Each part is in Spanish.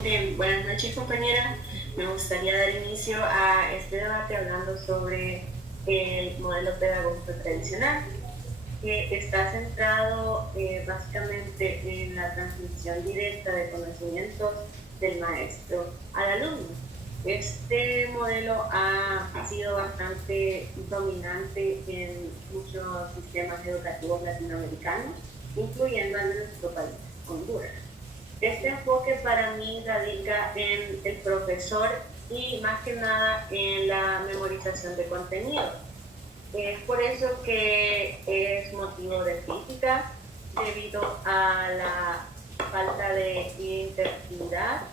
Buenas noches, compañera. Me gustaría dar inicio a este debate hablando sobre el modelo pedagógico tradicional, que está centrado básicamente en la transmisión directa de conocimientos del maestro al alumno. Este modelo ha sido bastante dominante en muchos sistemas educativos latinoamericanos, incluyendo el de nuestro país, Honduras. Este enfoque para mí radica en el profesor y más que nada en la memorización de contenido. Es por eso que es motivo de crítica debido a la falta de interactividad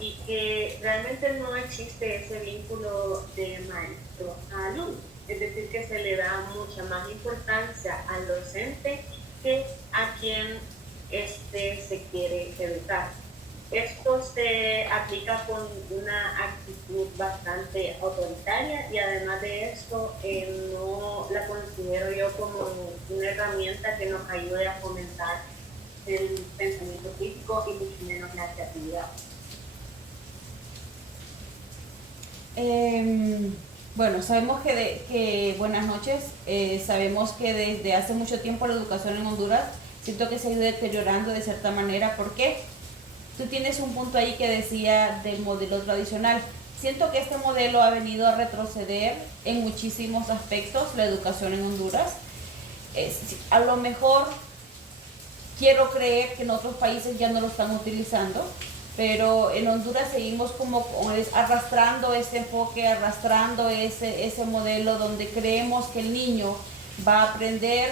y que realmente no existe ese vínculo de maestro a alumno. Es decir, que se le da mucha más importancia al docente que a quien se quiere educar. Esto se aplica con una actitud bastante autoritaria y además de esto no la considero yo como una herramienta que nos ayude a fomentar el pensamiento crítico y mucho menos la creatividad. Bueno, sabemos buenas noches, sabemos que desde hace mucho tiempo la educación en Honduras siento que se ha ido deteriorando de cierta manera. ¿Por qué? Tú tienes un punto ahí que decía del modelo tradicional. Siento que este modelo ha venido a retroceder en muchísimos aspectos la educación en Honduras. A lo mejor quiero creer que en otros países ya no lo están utilizando, pero en Honduras seguimos como arrastrando ese enfoque, arrastrando ese modelo donde creemos que el niño va a aprender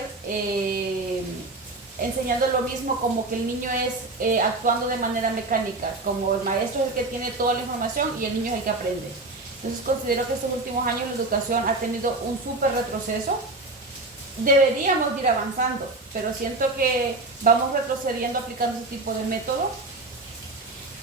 enseñando lo mismo, como que el niño es actuando de manera mecánica, como el maestro es el que tiene toda la información y el niño es el que aprende. Entonces considero que estos últimos años la educación ha tenido un súper retroceso. Deberíamos ir avanzando, pero siento que vamos retrocediendo aplicando ese tipo de método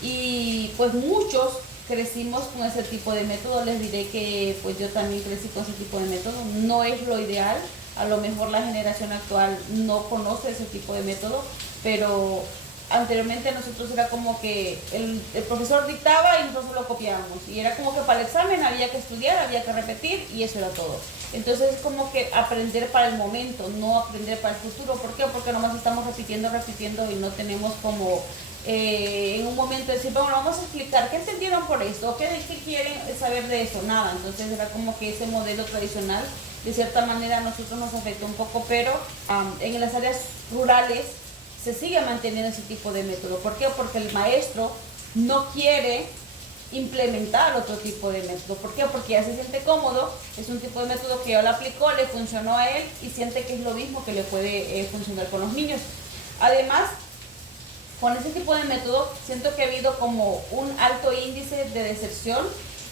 y pues muchos crecimos con ese tipo de método. Les diré que pues yo también crecí con ese tipo de método. No es lo ideal, a lo mejor la generación actual no conoce ese tipo de método, pero anteriormente nosotros era como que el profesor dictaba y nosotros lo copiábamos, y era como que para el examen había que estudiar, había que repetir y eso era todo. Entonces es como que aprender para el momento, no aprender para el futuro. ¿Por qué? Porque nomás estamos repitiendo y no tenemos como en un momento decir, bueno, vamos a explicar qué entendieron por esto, qué quieren saber de eso, nada. Entonces era como que ese modelo tradicional de cierta manera a nosotros nos afectó un poco, pero en las áreas rurales se sigue manteniendo ese tipo de método. ¿Por qué? Porque el maestro no quiere implementar otro tipo de método. ¿Por qué? Porque ya se siente cómodo, es un tipo de método que ya lo aplicó, le funcionó a él y siente que es lo mismo que le puede funcionar con los niños. Además, con ese tipo de método siento que ha habido como un alto índice de deserción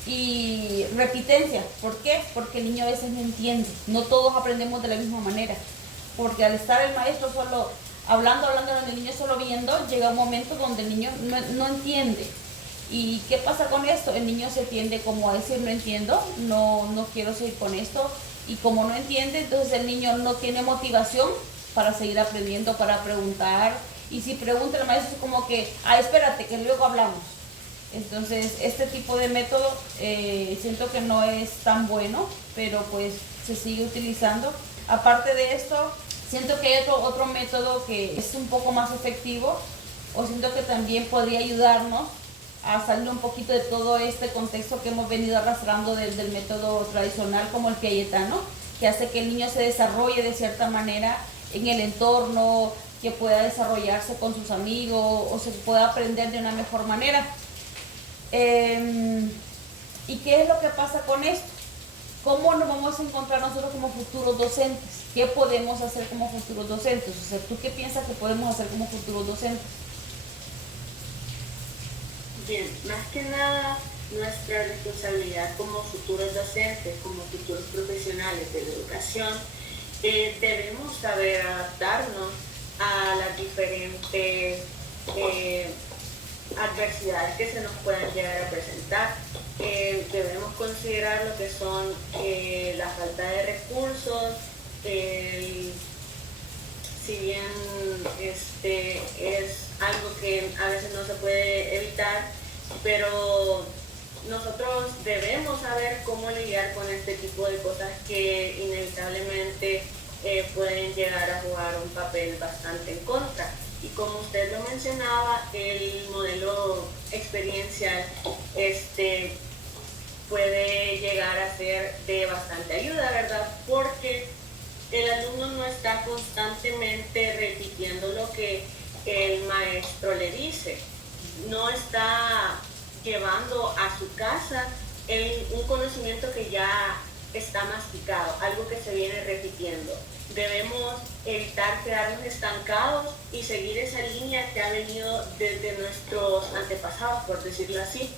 y repitencia. ¿Por qué? Porque el niño a veces no entiende, no todos aprendemos de la misma manera, porque al estar el maestro solo hablando, el niño solo viendo, llega un momento donde el niño no entiende. ¿Y qué pasa con esto? El niño se tiende como a decir, no entiendo, no quiero seguir con esto, y como no entiende, entonces el niño no tiene motivación para seguir aprendiendo, para preguntar, y si pregunta el maestro es como que, espérate, que luego hablamos. Entonces este tipo de método siento que no es tan bueno, pero pues se sigue utilizando. Aparte de esto, siento que hay otro método que es un poco más efectivo, o siento que también podría ayudarnos a salir un poquito de todo este contexto que hemos venido arrastrando del método tradicional, como el cayetano, que hace que el niño se desarrolle de cierta manera en el entorno, que pueda desarrollarse con sus amigos o se pueda aprender de una mejor manera. ¿Y qué es lo que pasa con esto? ¿Cómo nos vamos a encontrar nosotros como futuros docentes? ¿Qué podemos hacer como futuros docentes? O sea, ¿tú qué piensas que podemos hacer como futuros docentes? Bien, más que nada, nuestra responsabilidad como futuros docentes, como futuros profesionales de la educación, debemos saber adaptarnos a las diferentes adversidades que se nos puedan llegar a presentar. Debemos considerar lo que son la falta de recursos, si bien es algo que a veces no se puede evitar, pero nosotros debemos saber cómo lidiar con este tipo de cosas que inevitablemente pueden llegar a jugar un papel bastante en contra. Y como usted lo mencionaba, el modelo experiencial puede llegar a ser de bastante ayuda, ¿verdad? Porque el alumno no está constantemente repitiendo lo que el maestro le dice, no está llevando a su casa un conocimiento que ya está masticado, algo que se viene repitiendo. Debemos evitar quedarnos estancados y seguir esa línea que ha venido desde nuestros antepasados, por decirlo así.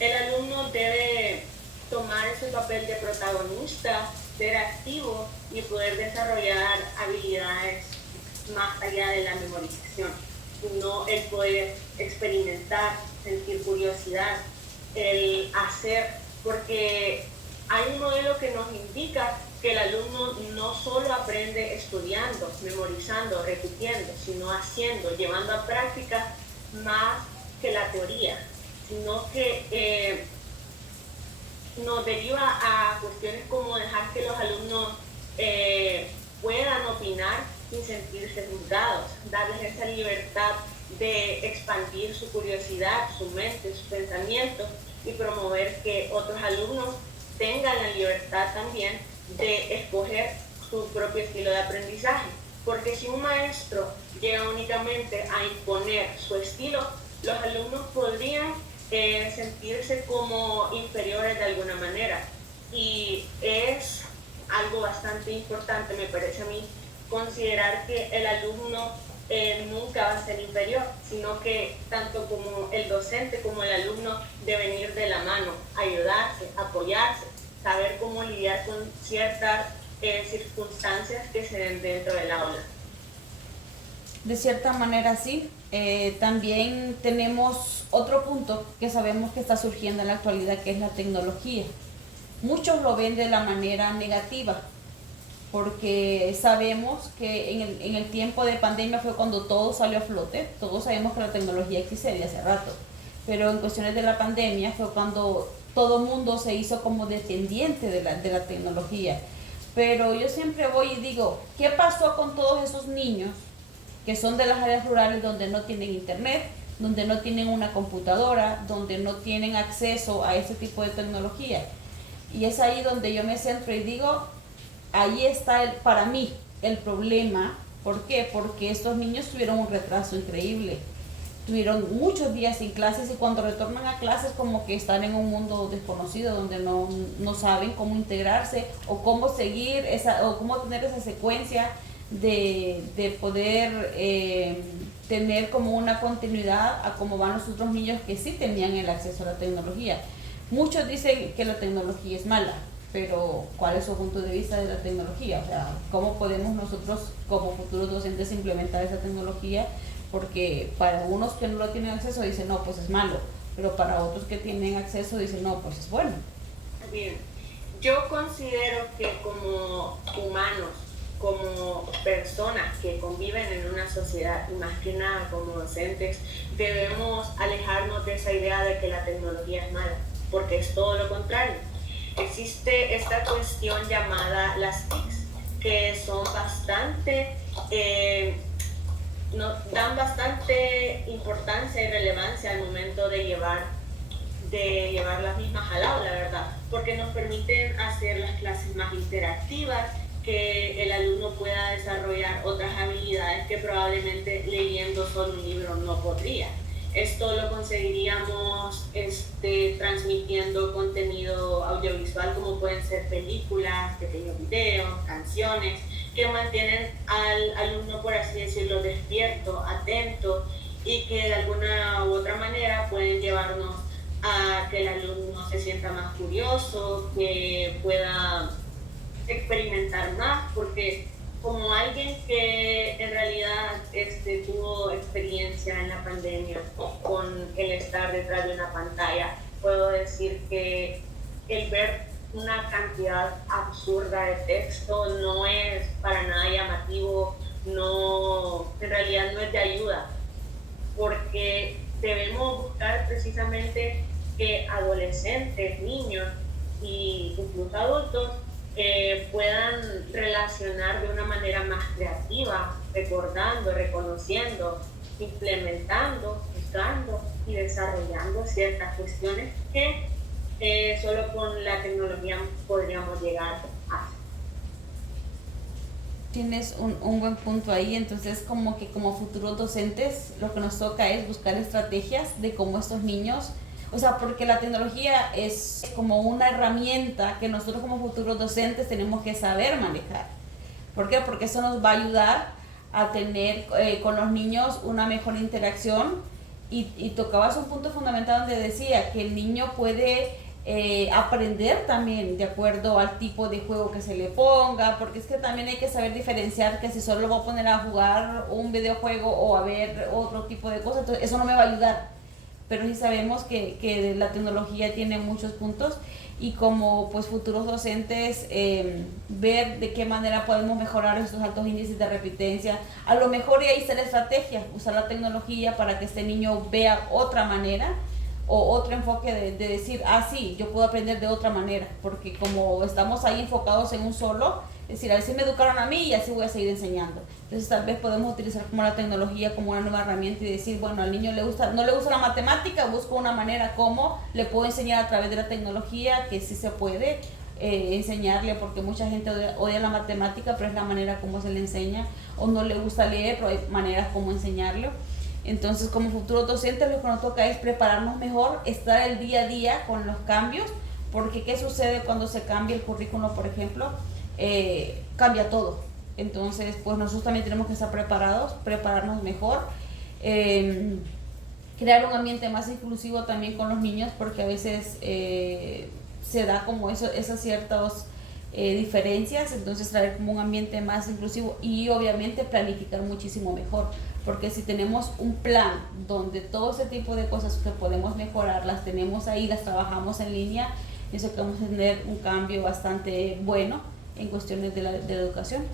El alumno debe tomar ese papel de protagonista, ser activo y poder desarrollar habilidades más allá de la memorización, sino el poder experimentar, sentir curiosidad, el hacer, porque hay un modelo que nos indica que el alumno no solo aprende estudiando, memorizando, repitiendo, sino haciendo, llevando a práctica más que la teoría, sino que nos deriva a cuestiones como dejar que los alumnos puedan opinar sin sentirse juzgados, darles esa libertad de expandir su curiosidad, su mente, sus pensamientos y promover que otros alumnos tengan la libertad también de escoger su propio estilo de aprendizaje. Porque si un maestro llega únicamente a imponer su estilo, los alumnos podrían sentirse como inferiores de alguna manera. Y es algo bastante importante, me parece a mí, considerar que el alumno nunca va a ser inferior, sino que tanto como el docente como el alumno deben ir de la mano, ayudarse, apoyarse, saber cómo lidiar con ciertas circunstancias que se den dentro del aula. De cierta manera sí. También tenemos otro punto que sabemos que está surgiendo en la actualidad, que es la tecnología. Muchos lo ven de la manera negativa, porque sabemos que en el tiempo de pandemia fue cuando todo salió a flote. Todos sabemos que la tecnología existe desde hace rato, pero en cuestiones de la pandemia fue cuando todo el mundo se hizo como dependiente de la tecnología. Pero yo siempre voy y digo, ¿qué pasó con todos esos niños que son de las áreas rurales donde no tienen internet, donde no tienen una computadora, donde no tienen acceso a ese tipo de tecnología? Y es ahí donde yo me centro y digo, ahí está para mí el problema. ¿Por qué? Porque estos niños tuvieron un retraso increíble. Tuvieron muchos días sin clases y cuando retornan a clases como que están en un mundo desconocido donde no saben cómo integrarse o cómo seguir o cómo tener esa secuencia de poder tener como una continuidad a cómo van los otros niños que sí tenían el acceso a la tecnología. Muchos dicen que la tecnología es mala, pero ¿cuál es su punto de vista de la tecnología? O sea, ¿cómo podemos nosotros como futuros docentes implementar esa tecnología? Porque para unos que no lo tienen acceso dicen, no, pues es malo, pero para otros que tienen acceso dicen, no, pues es bueno. Bien, yo considero que como humanos, como personas que conviven en una sociedad y más que nada como docentes, debemos alejarnos de esa idea de que la tecnología es mala, porque es todo lo contrario. Existe esta cuestión llamada las TICs, que son bastante... dan bastante importancia y relevancia al momento de llevar las mismas al aula, ¿verdad? Porque nos permiten hacer las clases más interactivas, que el alumno pueda desarrollar otras habilidades que probablemente leyendo solo un libro no podría. Esto lo conseguiríamos transmitiendo contenido audiovisual como pueden ser películas, pequeños videos, canciones, que mantienen al alumno, por así decirlo, despierto, atento y que de alguna u otra manera pueden llevarnos a que el alumno se sienta más curioso, que pueda experimentar más, porque como alguien que en realidad tuvo experiencia en la pandemia con el estar detrás de una pantalla, puedo decir que el ver una cantidad absurda de texto no es para nada llamativo, en realidad no es de ayuda, porque debemos buscar precisamente que adolescentes, niños e incluso adultos puedan relacionar de una manera más creativa, recordando, reconociendo, implementando, buscando y desarrollando ciertas cuestiones que solo con la tecnología podríamos llegar a. Tienes un buen punto ahí. Entonces como que como futuros docentes lo que nos toca es buscar estrategias de cómo estos niños, o sea, porque la tecnología es como una herramienta que nosotros como futuros docentes tenemos que saber manejar. ¿Por qué? Porque eso nos va a ayudar a tener con los niños una mejor interacción. Y tocabas un punto fundamental donde decía que el niño puede aprender también de acuerdo al tipo de juego que se le ponga, porque es que también hay que saber diferenciar que si solo lo voy a poner a jugar un videojuego o a ver otro tipo de cosas, entonces eso no me va a ayudar. Pero sí sabemos que la tecnología tiene muchos puntos, y como pues futuros docentes ver de qué manera podemos mejorar estos altos índices de repitencia. A lo mejor ahí está la estrategia, usar la tecnología para que este niño vea otra manera o otro enfoque de decir, sí, yo puedo aprender de otra manera, porque como estamos ahí enfocados en un solo, es decir, así me educaron a mí y así voy a seguir enseñando. Entonces tal vez podemos utilizar como la tecnología como una nueva herramienta y decir, bueno, al niño no le gusta la matemática, busco una manera como le puedo enseñar a través de la tecnología, que sí se puede enseñarle, porque mucha gente odia la matemática, pero es la manera como se le enseña, o no le gusta leer, pero hay maneras como enseñarlo. Entonces, como futuros docentes, lo que nos toca es prepararnos mejor, estar el día a día con los cambios, porque ¿qué sucede cuando se cambia el currículo, por ejemplo? Cambia todo. Entonces, pues nosotros también tenemos que estar preparados, prepararnos mejor, crear un ambiente más inclusivo también con los niños, porque a veces se da como esas ciertas diferencias. Entonces traer como un ambiente más inclusivo y obviamente planificar muchísimo mejor, porque si tenemos un plan donde todo ese tipo de cosas que podemos mejorar las tenemos ahí, las trabajamos en línea, eso que vamos a tener un cambio bastante bueno en cuestiones de la educación.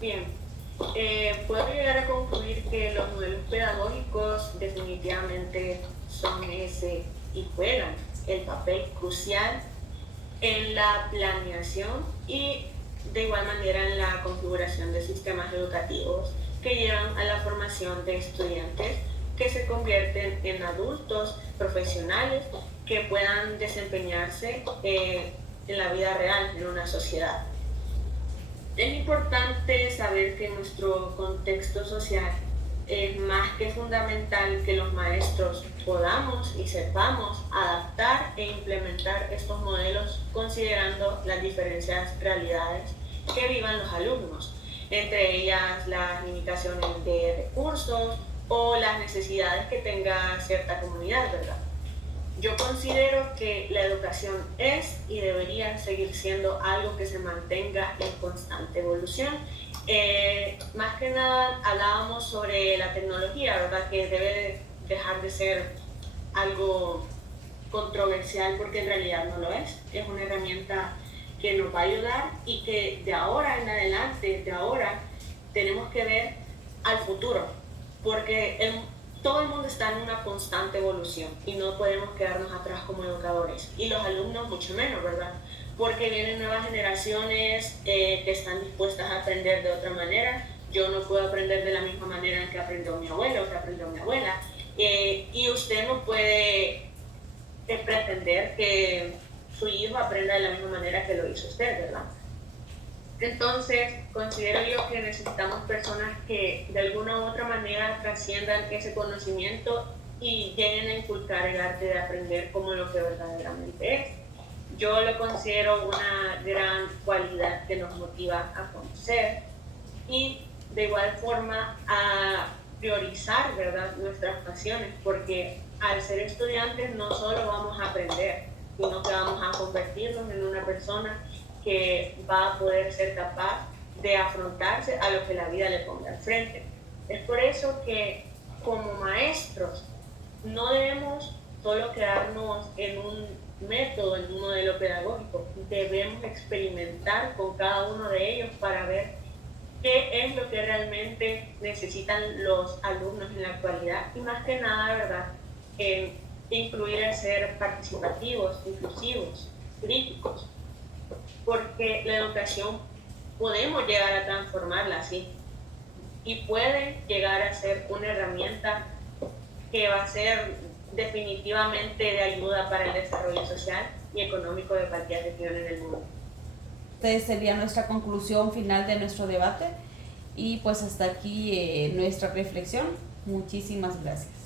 Bien, puedo llegar a concluir que los modelos pedagógicos definitivamente son ese y juegan el papel crucial en la planeación y de igual manera en la configuración de sistemas educativos que llevan a la formación de estudiantes que se convierten en adultos profesionales que puedan desempeñarse en la vida real, en una sociedad. Es importante saber que nuestro contexto social es más que fundamental que los maestros podamos y sepamos adaptar e implementar estos modelos considerando las diferentes realidades que vivan los alumnos, entre ellas las limitaciones de recursos o las necesidades que tenga cierta comunidad, ¿verdad? Yo considero que la educación es y debería seguir siendo algo que se mantenga en constante evolución. Más que nada hablábamos sobre la tecnología, ¿verdad? Que debe dejar de ser algo controversial porque en realidad no lo es. Es una herramienta que nos va a ayudar y que de ahora en adelante, tenemos que ver al futuro, porque todo el mundo está en una constante evolución y no podemos quedarnos atrás como educadores, y los alumnos mucho menos, ¿verdad? Porque vienen nuevas generaciones que están dispuestas a aprender de otra manera. Yo no puedo aprender de la misma manera en que aprendió mi abuelo o que aprendió mi abuela, y usted no puede pretender que su hijo aprenda de la misma manera que lo hizo usted, ¿verdad? Entonces, considero yo que necesitamos personas que de alguna u otra manera trasciendan ese conocimiento y lleguen a inculcar el arte de aprender como lo que verdaderamente es. Yo lo considero una gran cualidad que nos motiva a conocer y de igual forma a priorizar, ¿verdad?, nuestras pasiones, porque al ser estudiantes no solo vamos a aprender, sino que vamos a convertirnos en una persona que va a poder ser capaz de afrontarse a lo que la vida le ponga al frente. Es por eso que como maestros no debemos solo quedarnos en un método, en un modelo pedagógico, debemos experimentar con cada uno de ellos para ver qué es lo que realmente necesitan los alumnos en la actualidad y más que nada, ¿verdad? Incluir el ser participativos, inclusivos, críticos, porque la educación podemos llegar a transformarla así y puede llegar a ser una herramienta que va a ser definitivamente de ayuda para el desarrollo social y económico de cualquier región en el mundo. Esta sería nuestra conclusión final de nuestro debate y pues hasta aquí nuestra reflexión. Muchísimas gracias.